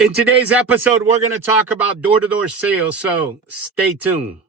In today's episode, we're going to talk about door-to-door sales, so stay tuned.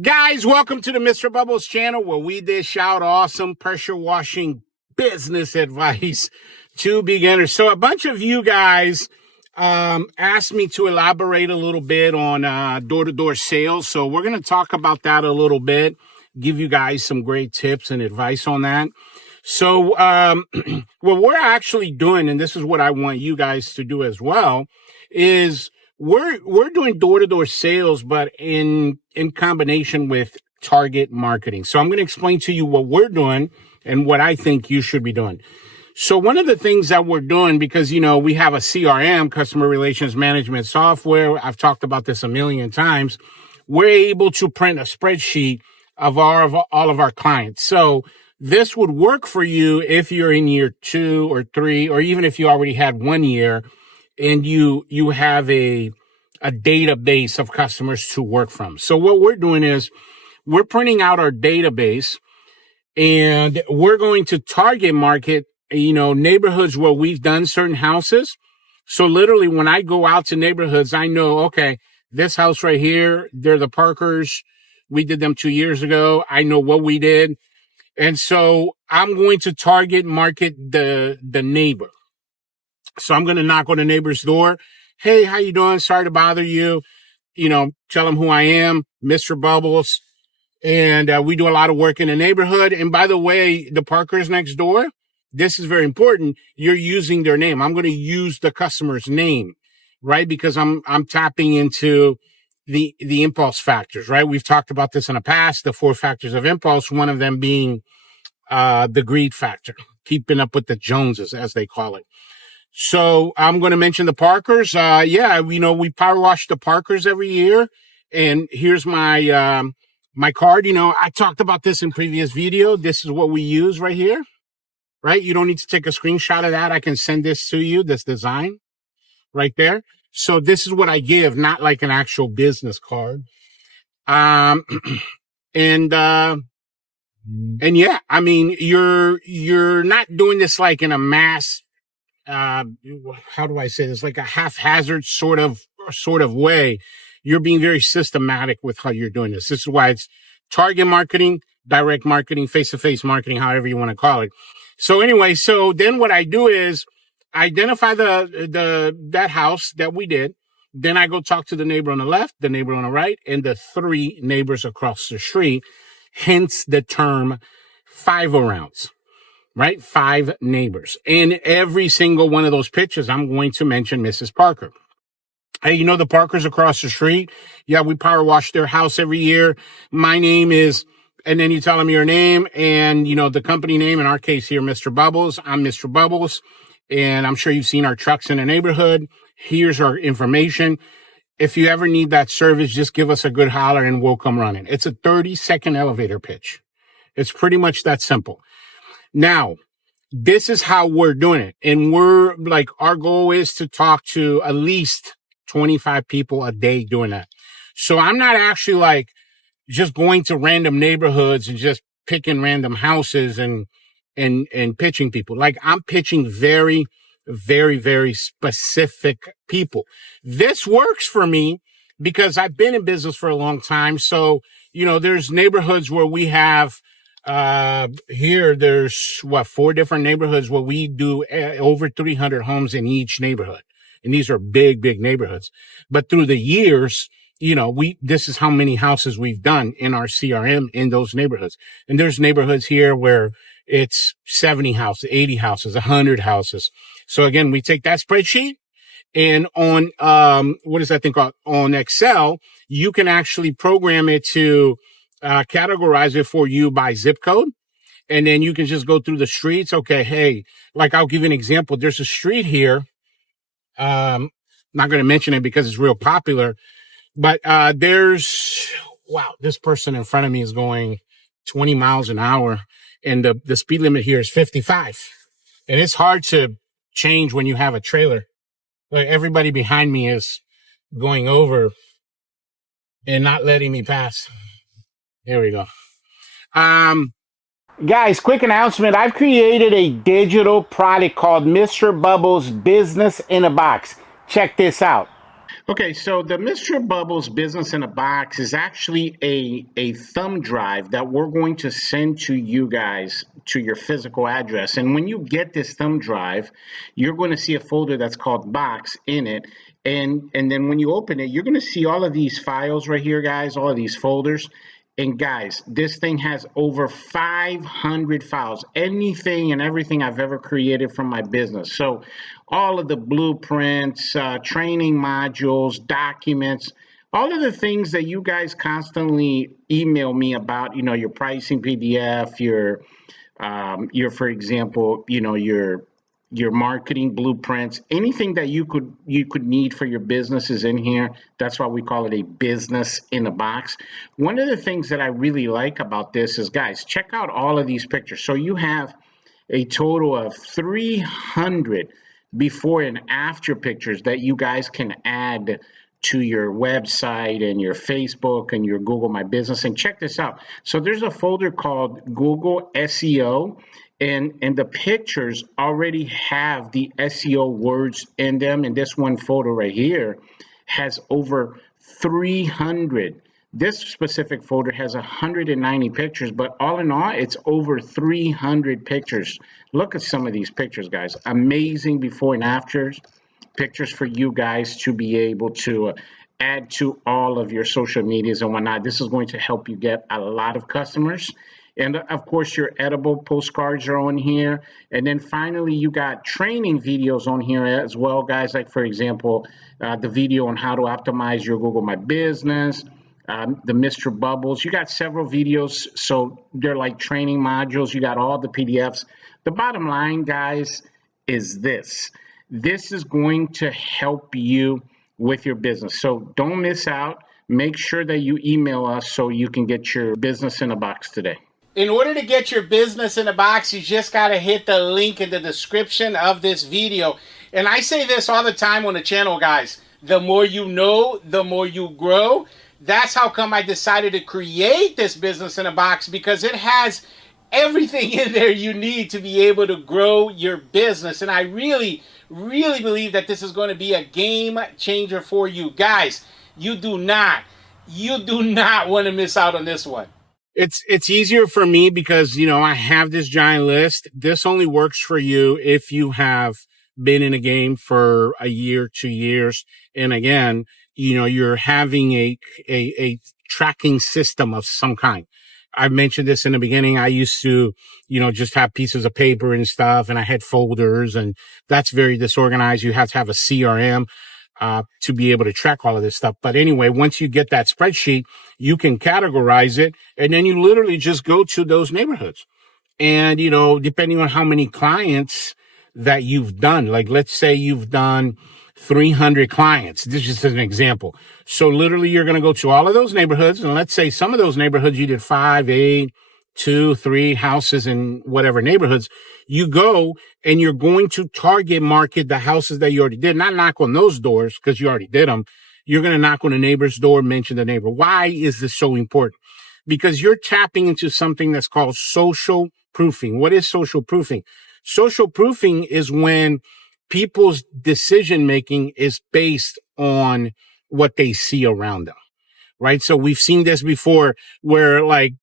Guys, welcome to the Mr. Bubbles channel, where we dish out awesome pressure washing business advice to beginners. So a bunch of you guys asked me to elaborate a little bit on door-to-door sales. So we're going to talk about that a little bit, give you guys some great tips and advice on that. So what we're actually doing, and this is what I want you guys to do as well, is we're doing door-to-door sales, but in combination with target marketing. So I'm going to explain to you what we're doing and what I think you should be doing. So one of the things that we're doing, because, you know, we have a CRM, customer relations management software. I've talked about this a million times. We're able to print a spreadsheet of all of our clients. So this would work for you if you're in year 2 or 3, or even if you already had 1 year and you have a database of customers to work from. So what we're doing is we're printing out our database, and we're going to target market, you know, neighborhoods where we've done certain houses. So literally when I go out to neighborhoods, I know, okay, this house right here, they're the Parkers. We did them 2 years ago. I know what we did. And so I'm going to target market the neighbor. So I'm going to knock on the neighbor's door. Hey, how you doing? Sorry to bother you. You know, tell them who I am, Mr. Bubbles. And we do a lot of work in the neighborhood. And by the way, the Parkers next door, this is very important. You're using their name. I'm going to use the customer's name, right? Because I'm tapping into the impulse factors, right? We've talked about this in the past, the 4 factors of impulse, one of them being the greed factor, keeping up with the Joneses, as they call it. So I'm going to mention the Parkers. We power wash the Parkers every year. And here's my my card. You know, I talked about this in previous video. This is what we use right here, right? You don't need to take a screenshot of that. I can send this to you, this design right there. So this is what I give, not like an actual business card. And yeah, I mean, you're not doing this like in a mass, how do I say this? Like a haphazard sort of way. You're being very systematic with how you're doing this. This is why it's target marketing, direct marketing, face-to-face marketing, however you want to call it. So anyway, so then what I do is identify that house that we did. Then I go talk to the neighbor on the left, the neighbor on the right, and the 3 neighbors across the street. Hence the term 5-arounds. Right? 5 neighbors. In every single one of those pictures, I'm going to mention Mrs. Parker. Hey, you know the Parkers across the street? Yeah, we power wash their house every year. My name is, and then you tell them your name and, you know, the company name. In our case here, Mr. Bubbles. I'm Mr. Bubbles. And I'm sure you've seen our trucks in the neighborhood. Here's our information. If you ever need that service, just give us a good holler and we'll come running. It's a 30-second elevator pitch. It's pretty much that simple. Now, this is how we're doing it. And we're like, our goal is to talk to at least 25 people a day doing that. So I'm not actually like just going to random neighborhoods and just picking random houses and pitching people. Like I'm pitching very, very, very specific people. This works for me because I've been in business for a long time. So, you know, there's neighborhoods where we have, here there's 4 different neighborhoods where we do over 300 homes in each neighborhood. And these are big, big neighborhoods. But through the years, you know, this is how many houses we've done in our CRM in those neighborhoods. And there's neighborhoods here where it's 70 houses, 80 houses, 100 houses. So again, we take that spreadsheet and on, what is that thing called? On Excel, you can actually program it to categorize it for you by zip code. And then you can just go through the streets. Okay. Hey, like I'll give you an example. There's a street here. Not going to mention it because it's real popular, but, this person in front of me is going 20 miles an hour and the speed limit here is 55. And it's hard to change when you have a trailer. Like everybody behind me is going over and not letting me pass. Here we go. Guys, quick announcement. I've created a digital product called Mr. Bubbles Business in a Box. Check this out. Okay, so the Mr. Bubbles Business in a Box is actually a thumb drive that we're going to send to you guys to your physical address. And when you get this thumb drive, you're going to see a folder that's called Box in it. And then when you open it, you're going to see all of these files right here, guys, all of these folders. And guys, this thing has over 500 files, anything and everything I've ever created from my business. So all of the blueprints, training modules, documents, all of the things that you guys constantly email me about, you know, your pricing PDF, your for example, you know, your marketing blueprints, anything that you could need for your business is in here. That's why we call it a business in a box. One of the things that I really like about this is, guys, check out all of these pictures. So you have a total of 300 before and after pictures that you guys can add to your website and your Facebook and your Google My Business. And check this out. So there's a folder called Google SEO, and the pictures already have the SEO words in them. And this one photo right here has over 300. This specific folder has 190 pictures, but all in all, it's over 300 pictures. Look at some of these pictures, guys. Amazing before and afters pictures for you guys to be able to add to all of your social medias and whatnot. This is going to help you get a lot of customers. And of course, your edible postcards are on here. And then finally, you got training videos on here as well, guys. Like, for example, the video on how to optimize your Google My Business, the Mr. Bubbles. You got several videos, so they're like training modules. You got all the PDFs. The bottom line, guys, is this. This is going to help you with your business. So don't miss out. Make sure that you email us so you can get your business in a box today. In order to get your business in a box, you just got to hit the link in the description of this video. And I say this all the time on the channel, guys. The more you know, the more you grow. That's how come I decided to create this business in a box, because it has everything in there you need to be able to grow your business. And I really believe that this is going to be a game changer for you. Guys, you do not want to miss out on this one. It's easier for me because, you know, I have this giant list. This only works for you if you have been in a game for a year, 2 years. And again, you know, you're having a tracking system of some kind. I mentioned this in the beginning. I used to, you know, just have pieces of paper and stuff, and I had folders, and that's very disorganized. You have to have a CRM to be able to track all of this stuff. But anyway, once you get that spreadsheet, you can categorize it, and then you literally just go to those neighborhoods. And, you know, depending on how many clients that you've done, like let's say you've done 300 clients. This is just an example. So literally you're going to go to all of those neighborhoods, and let's say some of those neighborhoods you did 5, 8, 2, 3 houses in whatever neighborhoods. You go and you're going to target market the houses that you already did, not knock on those doors because you already did them. You're going to knock on a neighbor's door, mention the neighbor. Why is this so important? Because you're tapping into something that's called social proofing. What is social proofing? Social proofing is when people's decision making is based on what they see around them, right? So we've seen this before where, like,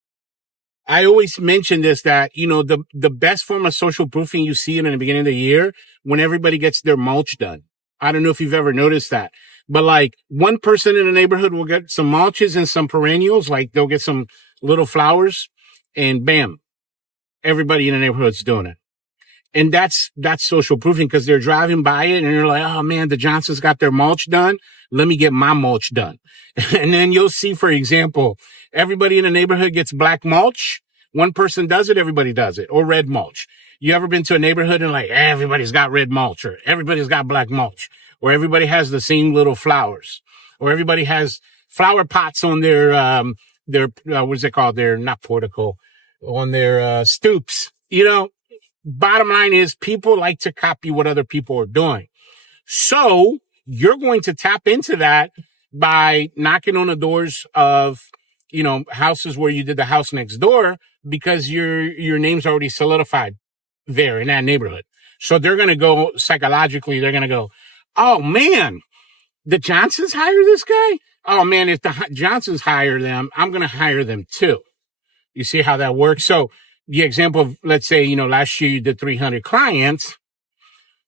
I always mention this, that, you know, the best form of social proofing, you see it in the beginning of the year when everybody gets their mulch done. I don't know if you've ever noticed that, but like one person in the neighborhood will get some mulches and some perennials, like they'll get some little flowers, and bam, everybody in the neighborhood's doing it. And that's social proofing, because they're driving by it and they're like, oh man, the Johnsons got their mulch done. Let me get my mulch done. And then you'll see, for example, everybody in the neighborhood gets black mulch. One person does it, everybody does it, or red mulch. You ever been to a neighborhood and like everybody's got red mulch, or everybody's got black mulch, or everybody has the same little flowers, or everybody has flower pots on their what's it called? Their, not portico, on their stoops, you know? Bottom line is people like to copy what other people are doing. So you're going to tap into that by knocking on the doors of, houses where you did the house next door, because your name's already solidified there in that neighborhood. So they're going to go psychologically, they're going to go, oh man, the Johnsons hire this guy? Oh man, if the Johnsons hire them, I'm going to hire them too. You see how that works? So the example of, let's say, last year you did 300 clients.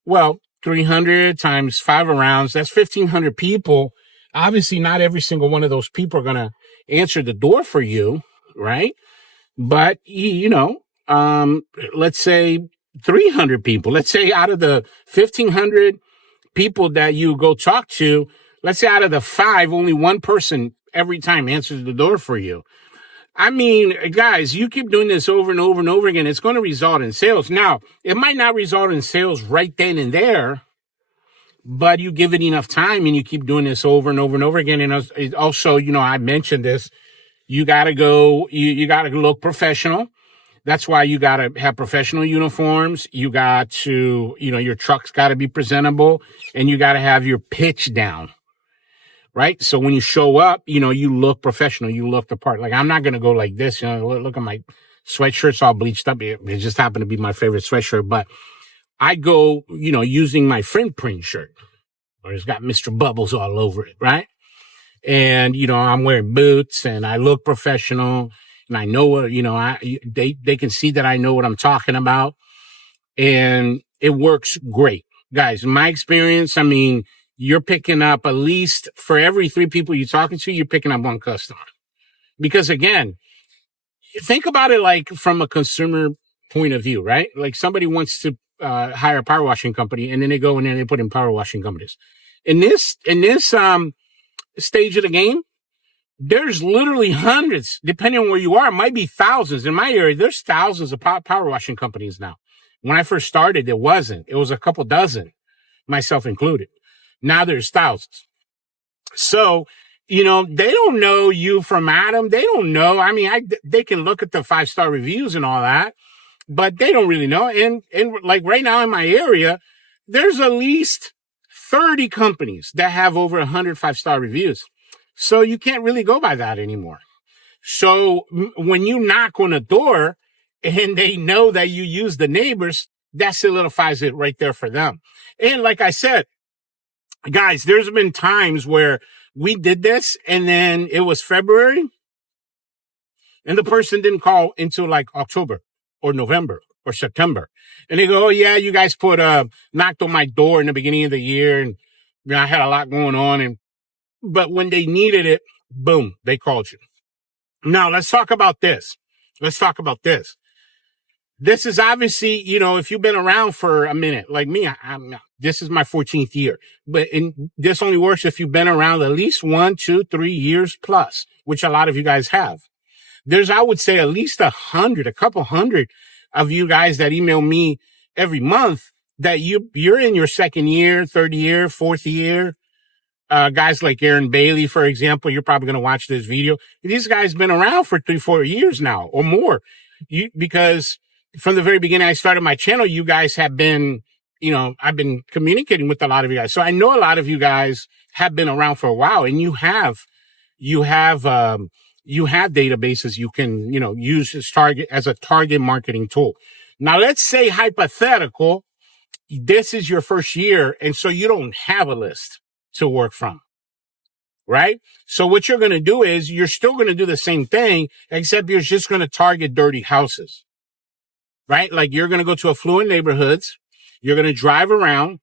Well, 300 times 5 rounds, that's 1,500 people. Obviously, not every single one of those people are going to answer the door for you, right? But, let's say 300 people. Let's say out of the 1,500 people that you go talk to, let's say out of the 5, only one person every time answers the door for you. I mean, guys, you keep doing this over and over and over again, it's going to result in sales. Now, it might not result in sales right then and there, but you give it enough time and you keep doing this over and over and over again. And also, I mentioned this, you got to go, you got to look professional. That's why you got to have professional uniforms. You got to, your truck's got to be presentable, and you got to have your pitch down. Right? So when you show up, you look professional, you look the part. Like, I'm not going to go like this, look at my sweatshirt's all bleached up. It just happened to be my favorite sweatshirt, but I go, using my friend print shirt, or it's got Mr. Bubbles all over it, right? And, I'm wearing boots and I look professional, and I know what, they can see that I know what I'm talking about, and it works great. Guys, in my experience, I mean, you're picking up at least, for every 3 people you're talking to, you're picking up 1 customer. Because again, think about it like from a consumer point of view, right? Like somebody wants to hire a power washing company, and then they go and then they put in power washing companies. In this stage of the game, there's literally hundreds, depending on where you are. It might be thousands. In my area, there's thousands of power washing companies now. When I first started, it wasn't. It was a couple dozen, myself included. Now there's thousands. So, they don't know you from Adam. They don't know. I mean, they can look at the 5-star reviews and all that, but they don't really know. And like right now in my area, there's at least 30 companies that have over 100 5-star reviews. So you can't really go by that anymore. So when you knock on a door and they know that you use the neighbors, that solidifies it right there for them. And like I said, guys, there's been times where we did this and then it was February and the person didn't call until like October or November or September. And they go, oh yeah, you guys knocked on my door in the beginning of the year, and I had a lot going on, but when they needed it, boom, they called you. Now let's talk about this. This is obviously, if you've been around for a minute, like me, this is my 14th year, but this only works if you've been around at least 1, 2, 3 years plus, which a lot of you guys have. There's, I would say, at least a couple hundred of you guys that email me every month that you're in your 2nd year, 3rd year, 4th year. Guys like Aaron Bailey, for example, you're probably going to watch this video. These guys been around for 3-4 years now or more. Because from the very beginning I started my channel, you guys have been, I've been communicating with a lot of you guys. So I know a lot of you guys have been around for a while, and you have databases you can, use as a target marketing tool. Now let's say hypothetical, this is your 1st year, and so you don't have a list to work from, right? So what you're going to do is you're still going to do the same thing, except you're just going to target dirty houses, right? Like you're going to go to affluent neighborhoods, you're going to drive around,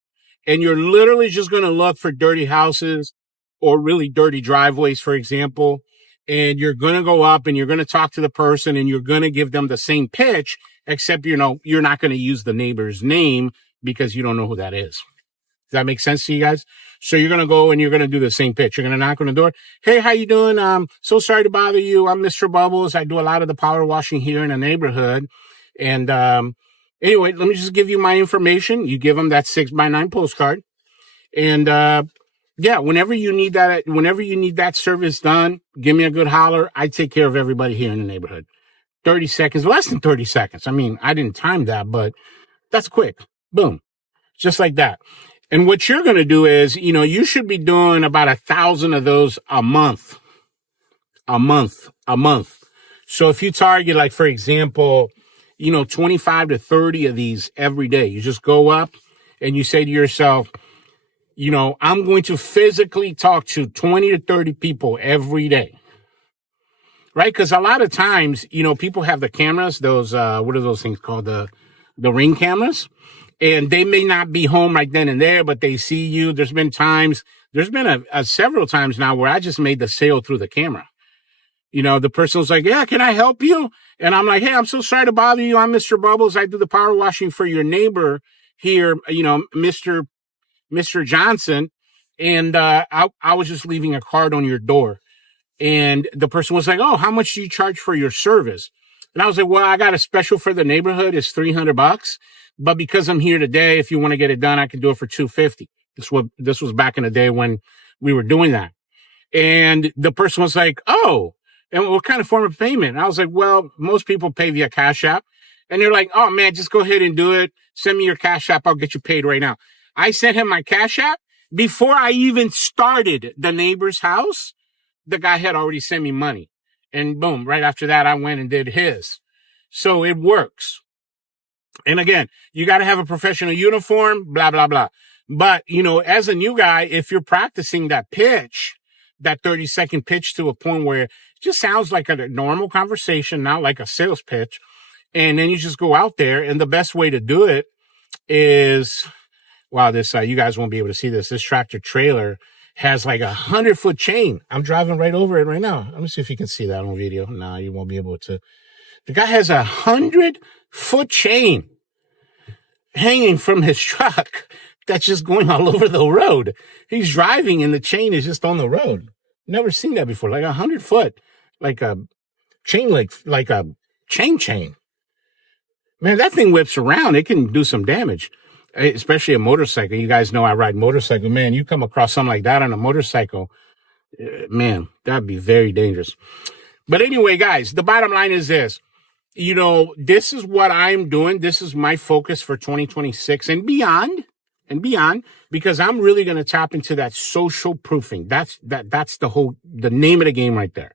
and you're literally just going to look for dirty houses or really dirty driveways, for example. And you're going to go up and you're going to talk to the person and you're going to give them the same pitch, except, you're not going to use the neighbor's name because you don't know who that is. Does that make sense to you guys? So you're going to go and you're going to do the same pitch. You're going to knock on the door. Hey, how you doing? So sorry to bother you. I'm Mr. Bubbles. I do a lot of the power washing here in the neighborhood. And, anyway, let me just give you my information. You give them that 6x9 postcard. And, yeah, whenever you need that service done, give me a good holler. I take care of everybody here in the neighborhood. 30 seconds, less than 30 seconds. I mean, I didn't time that, but that's quick. Boom. Just like that. And what you're going to do is, you should be doing about 1,000 of those a month. So if you target, like, for example, 25 to 30 of these every day, you just go up and you say to yourself, I'm going to physically talk to 20 to 30 people every day. Right? Because a lot of times, people have the cameras, those, what are those things called? The Ring cameras. And they may not be home right then and there, but they see you. There's been several times now where I just made the sale through the camera. The person was like, yeah, can I help you? And I'm like, hey, I'm so sorry to bother you. I'm Mr. Bubbles. I do the power washing for your neighbor here, Mr. Johnson. And I was just leaving a card on your door. And the person was like, oh, how much do you charge for your service? And I was like, well, I got a special for the neighborhood. It's $300. But because I'm here today, if you want to get it done, I can do it for $250. This was back in the day when we were doing that. And the person was like, oh, and what kind of form of payment? And I was like, well, most people pay via Cash App. And they're like, oh, man, just go ahead and do it. Send me your Cash App. I'll get you paid right now. I sent him my Cash App. Before I even started the neighbor's house, the guy had already sent me money. And boom, right after that, I went and did his. So it works. And again, you got to have a professional uniform, blah, blah, blah. But, as a new guy, if you're practicing that pitch, that 30-second pitch to a point where it just sounds like a normal conversation, not like a sales pitch, and then you just go out there, and the best way to do it is, wow, this, you guys won't be able to see this. This tractor trailer has like 100-foot chain. I'm driving right over it right now. Let me see if you can see that on video. No, you won't be able to. The guy has 100-foot chain hanging from his truck that's just going all over the road. He's driving and the chain is just on the road. Never seen that before. Like 100-foot, like a chain, like a chain. Man, that thing whips around. It can do some damage, especially a motorcycle. You guys know I ride motorcycle. Man, you come across something like that on a motorcycle, man, that'd be very dangerous. But anyway, guys, the bottom line is this. This is what I'm doing. This is my focus for 2026 and beyond, because I'm really going to tap into that social proofing. That's the name of the game right there.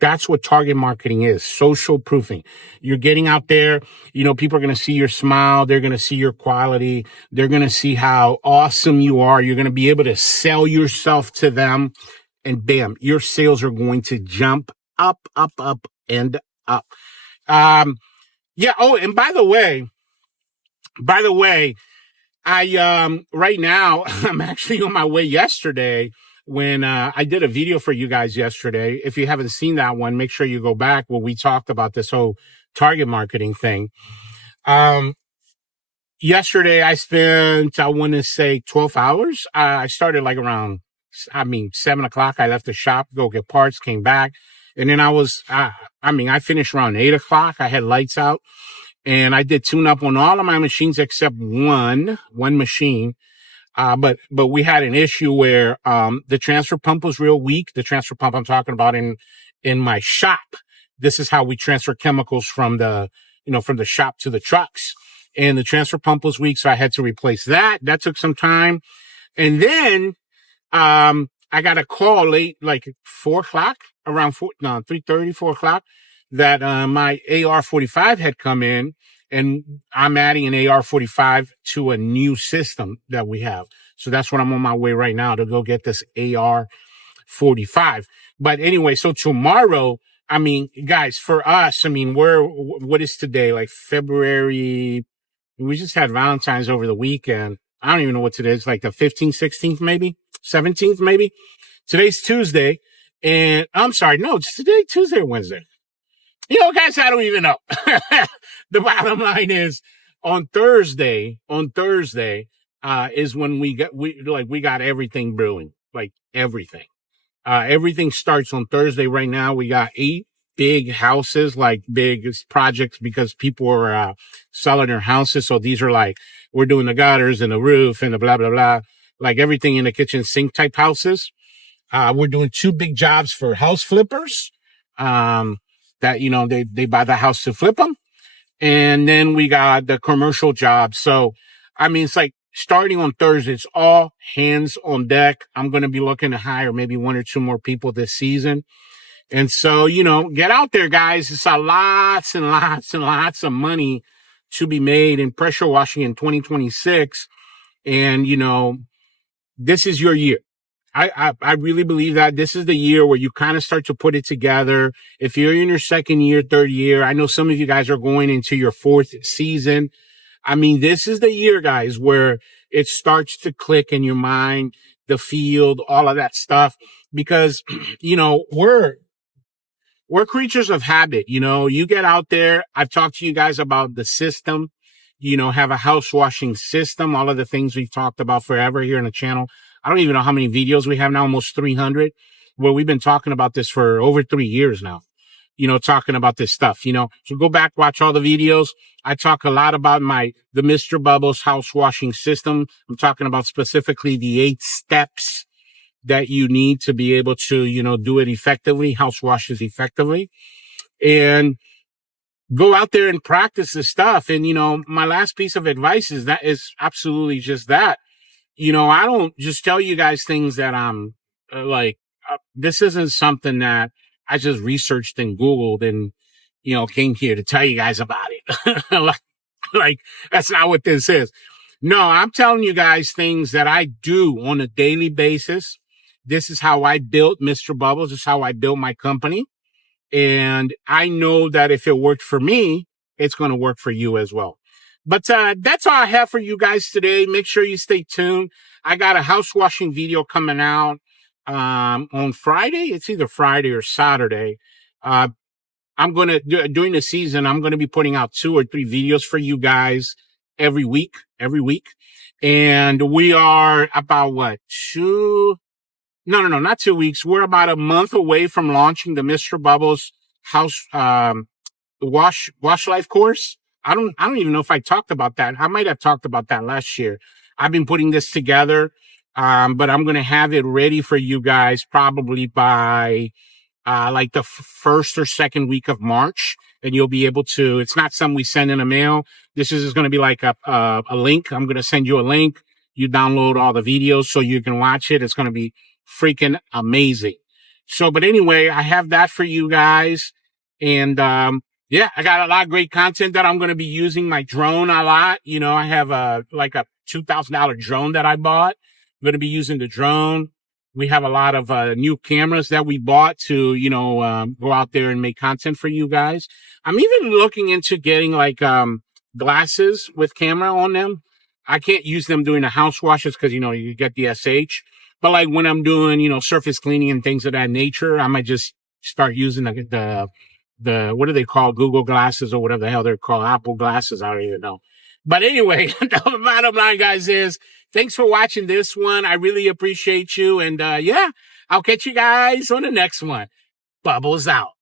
That's what target marketing is, social proofing. You're getting out there, people are going to see your smile. They're going to see your quality. They're going to see how awesome you are. You're going to be able to sell yourself to them. And bam, your sales are going to jump up, and up. Yeah. Oh, and by the way, I, right now, I'm actually on my way yesterday when, I did a video for you guys yesterday. If you haven't seen that one, make sure you go back where we talked about this whole target marketing thing. Yesterday I spent, I want to say 12 hours. I started like around, 7 o'clock. I left the shop, go get parts, came back. And then I finished around 8 o'clock. I had lights out and I did tune up on all of my machines except one machine. But we had an issue where, the transfer pump was real weak. The transfer pump I'm talking about in my shop. This is how we transfer chemicals from the shop to the trucks. And the transfer pump was weak. So I had to replace that. That took some time. And then, I got a call late, like 4 o'clock, around 3:30, 4 o'clock, that my AR-45 had come in, and I'm adding an AR-45 to a new system that we have. So that's what I'm on my way right now to go get this AR-45. But anyway, so tomorrow, guys, for us, what is today? Like February, we just had Valentine's over the weekend. I don't even know what today is, like the 15th, 16th, maybe 17th, maybe. Today's Tuesday. And I'm sorry. No, it's today, Tuesday or Wednesday. Guys, I don't even know. The bottom line is on Thursday, is when we got everything brewing, like everything. Everything starts on Thursday. Right now, we got 8 big houses, like big projects, because people are selling their houses. So these are like, we're doing the gutters and the roof and the blah, blah, blah, like everything in the kitchen sink type houses. We're doing 2 big jobs for house flippers, that, they buy the house to flip them. And then we got the commercial jobs. So, it's like starting on Thursday, it's all hands on deck. I'm going to be looking to hire maybe 1 or 2 more people this season. And so, get out there, guys. It's lots and lots and lots of money to be made in pressure washing in 2026. And, this is your year. I really believe that this is the year where you kind of start to put it together. If you're in your second year, third year, I know some of you guys are going into your 4th season. I mean, this is the year, guys, where it starts to click in your mind, the field, all of that stuff, because, we're creatures of habit. You get out there. I've talked to you guys about the system, have a house washing system, all of the things we've talked about forever here on the channel. I don't even know how many videos we have now, almost 300, where we've been talking about this for over 3 years now, talking about this stuff, so go back, watch all the videos. I talk a lot about the Mr. Bubbles house washing system. I'm talking about specifically the 8 steps that you need to be able to, do it effectively, house washes effectively, and go out there and practice the stuff. And, my last piece of advice is absolutely just that. I don't just tell you guys things that I'm this isn't something that I just researched and Googled and, came here to tell you guys about it. like that's not what this is. No, I'm telling you guys things that I do on a daily basis. This is how I built Mr. Bubbles. This is how I built my company. And I know that if it worked for me, it's going to work for you as well. But that's all I have for you guys today. Make sure you stay tuned. I got a house washing video coming out on Friday. It's either Friday or Saturday. I'm going to, during the season, I'm going to be putting out 2 or 3 videos for you guys every week. And we are about not 2 weeks. We're about a month away from launching the Mr. Bubbles house, wash life course. I don't even know if I talked about that. I might have talked about that last year. I've been putting this together. But I'm going to have it ready for you guys probably by, the first or second week of March. And you'll be able to, it's not something we send in a mail. This is going to be like a link. I'm going to send you a link. You download all the videos so you can watch it. It's going to be freaking amazing. So, but anyway, I have that for you guys. And, I got a lot of great content that I'm going to be using my drone a lot. I have a $2,000 drone that I bought. I'm going to be using the drone. We have a lot of, new cameras that we bought to, go out there and make content for you guys. I'm even looking into getting glasses with camera on them. I can't use them doing the house washes because, you get the SH. But when I'm doing, surface cleaning and things of that nature, I might just start using the what do they call Google glasses or whatever the hell they're called, Apple glasses. I don't even know. But anyway, the bottom line, guys, is thanks for watching this one. I really appreciate you. And I'll catch you guys on the next one. Bubbles out.